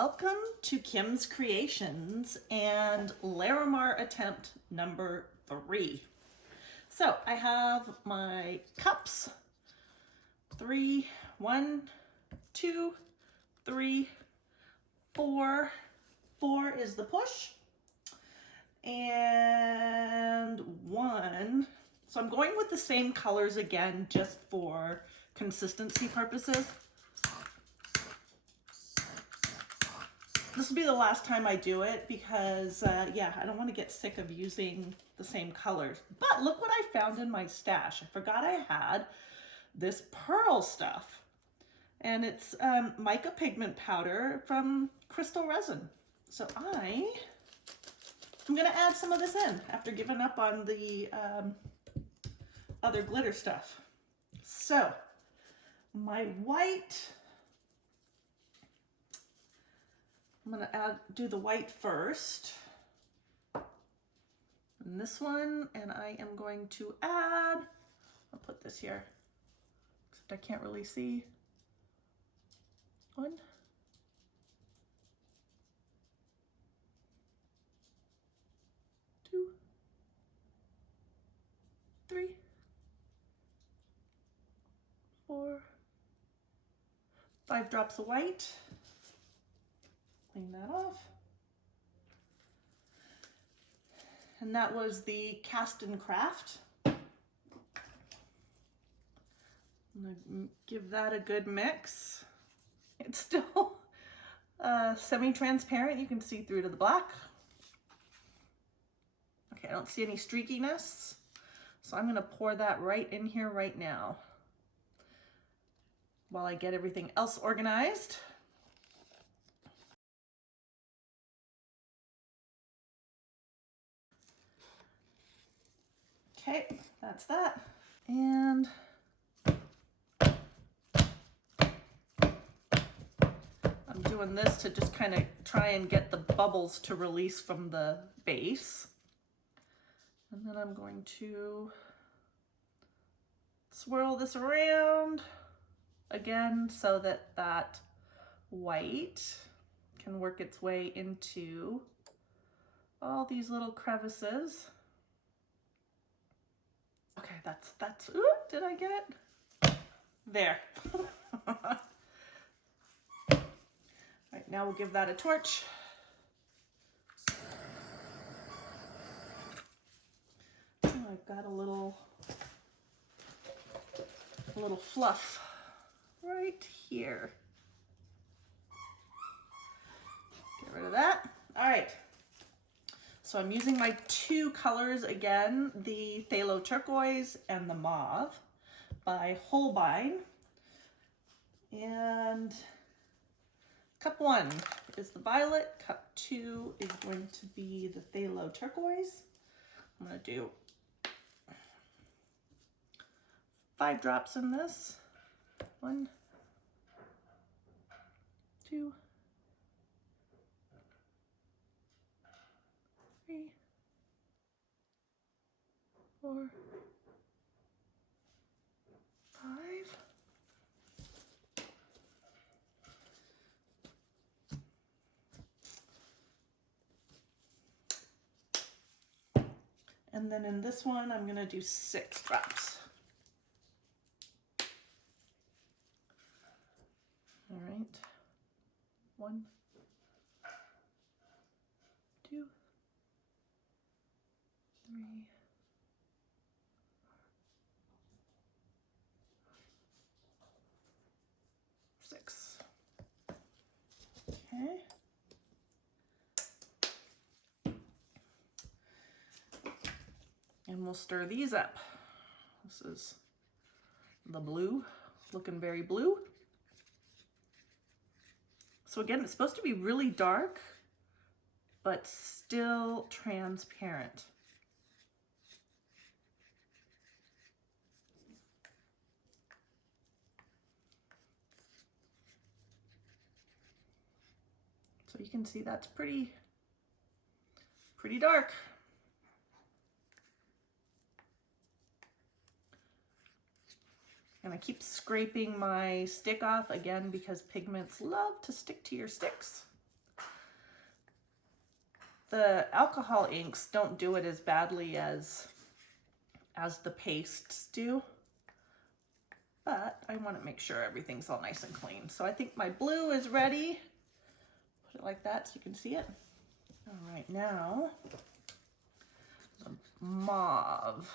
Welcome to Kim's Creations and Larimar attempt number 3. So I have my cups, 3, 1, 2, 3, 4. 4 is the push, and 1. So I'm going with the same colors again just for consistency purposes. This will be the last time I do it because, yeah, I don't want to get sick of using the same colors. But look what I found in my stash. I forgot I had this pearl stuff. And it's mica pigment powder from Crystal Resin. So I'm going to add some of this in after giving up on the other glitter stuff. So my white... I'm going to do the white first, and this one, and I am going to add, I'll put this here, except I can't really see. 1, 2, 3, 4, 5 drops of white. Clean that off. And that was the Cast and Craft. I'm gonna give that a good mix. It's still semi-transparent. You can see through to the black. Okay, I don't see any streakiness. So I'm gonna pour that right in here right now while I get everything else organized. Okay, that's that. And I'm doing this to just kind of try and get the bubbles to release from the base. And then I'm going to swirl this around again so that that white can work its way into all these little crevices. Okay, that's, ooh, did I get it? There. All right, now we'll give that a torch. Oh, I've got a little fluff right here. Get rid of that. All right. So I'm using my 2 colors again, the Phthalo Turquoise and the Mauve by Holbein. And cup 1 is the violet, cup 2 is going to be the Phthalo Turquoise. I'm going to do 5 drops in this. 1, 2, 3, 4, 5. And then in this one, I'm going to do 6 drops. All right. 1, 2, 3, 6. Okay. And we'll stir these up. This is the blue, looking very blue. So again, it's supposed to be really dark, but still transparent. So you can see that's pretty dark. And I keep scraping my stick off again because pigments love to stick to your sticks. The alcohol inks don't do it as badly as the pastes do, but I want to make sure everything's all nice and clean. So I think my blue is ready. Put it like that so you can see it. All right, now the mauve.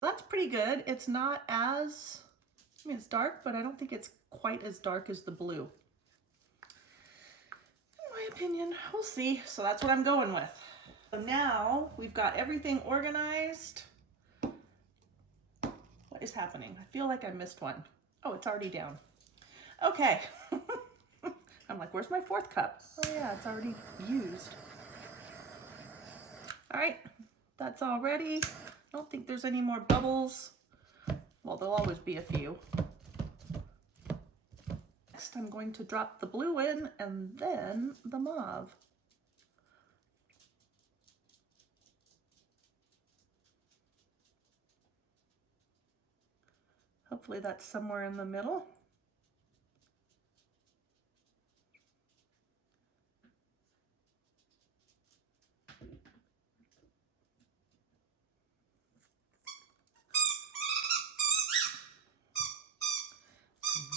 That's pretty good. It's not as, I mean, it's dark, but I don't think it's quite as dark as the blue. In my opinion, we'll see. So that's what I'm going with. So now we've got everything organized. What is happening? I feel like I missed one. Oh, it's already down. Okay. I'm like, where's my fourth cup? Oh yeah, it's already used. All right, that's all ready. I don't think there's any more bubbles. Well, there'll always be a few. Next, I'm going to drop the blue in and then the mauve. Hopefully that's somewhere in the middle.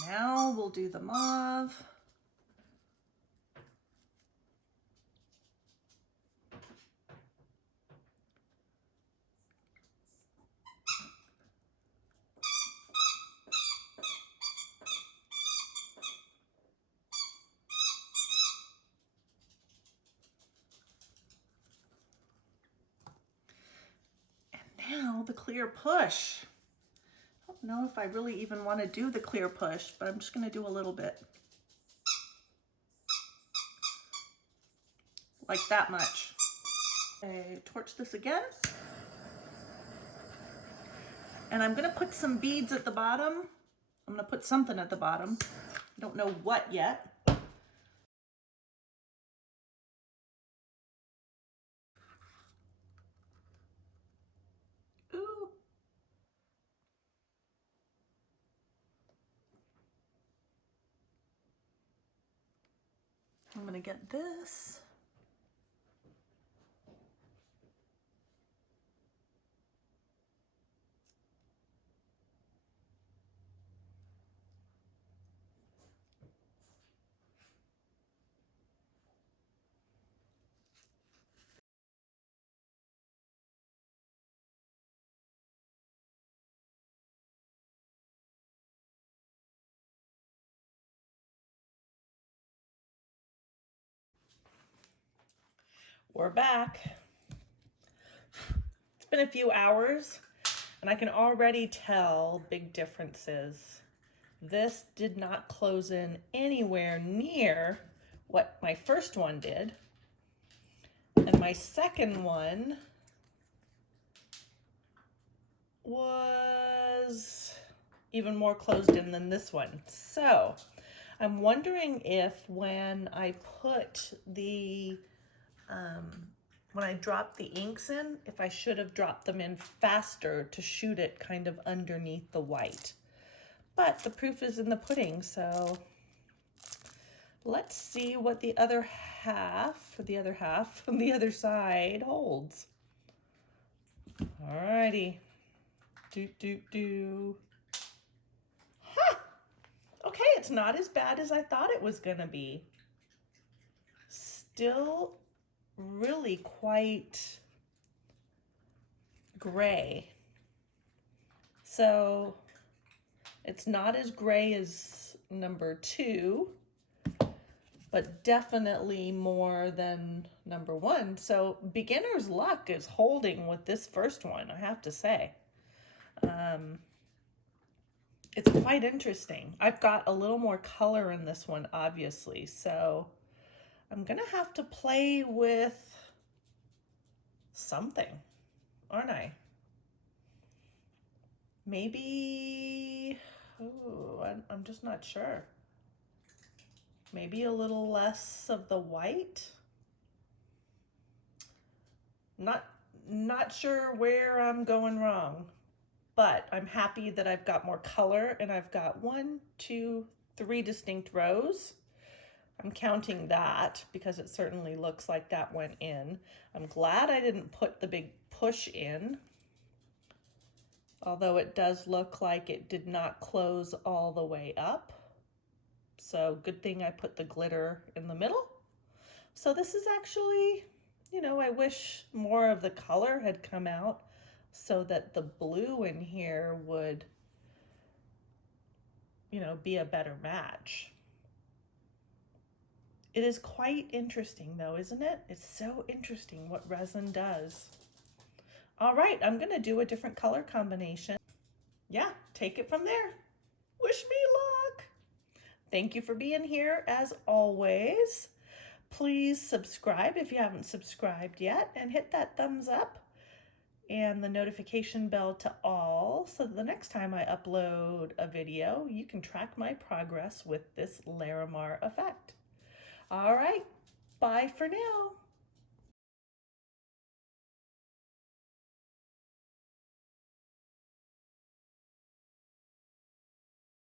Now we'll do the mauve. And now the clear push. I don't know if I really even want to do the clear push, but I'm just going to do a little bit. Like that much. Okay, torch this again. And I'm gonna put some beads at the bottom. I'm gonna put something at the bottom. I don't know what yet. Ooh. I'm gonna get this. We're back. It's been a few hours and I can already tell big differences. This did not close in anywhere near what my first one did. And my second one was even more closed in than this one. So I'm wondering if when I put the, when I dropped the inks in, if I should have dropped them in faster to shoot it kind of underneath the white. But the proof is in the pudding, so let's see what the other half, or the other half from the other side holds. Alrighty. Do. Ha! Okay, it's not as bad as I thought it was gonna be. Still really quite gray. So it's not as gray as number 2, but definitely more than number 1. So beginner's luck is holding with this first one, I have to say. It's quite interesting. I've got a little more color in this one, obviously, so I'm gonna have to play with something, aren't I? Maybe, ooh, I'm just not sure. Maybe a little less of the white. Not sure where I'm going wrong, but I'm happy that I've got more color and I've got 1, 2, 3 distinct rows. I'm counting that because it certainly looks like that went in. I'm glad I didn't put the big push in, although it does look like it did not close all the way up. So good thing I put the glitter in the middle. So this is actually, you know, I wish more of the color had come out so that the blue in here would, you know, be a better match. It is quite interesting though, isn't it? It's so interesting what resin does. All right, I'm gonna do a different color combination. Yeah, take it from there. Wish me luck. Thank you for being here as always. Please subscribe if you haven't subscribed yet and hit that thumbs up and the notification bell to all so that the next time I upload a video, you can track my progress with this Larimar effect. All right, bye for now.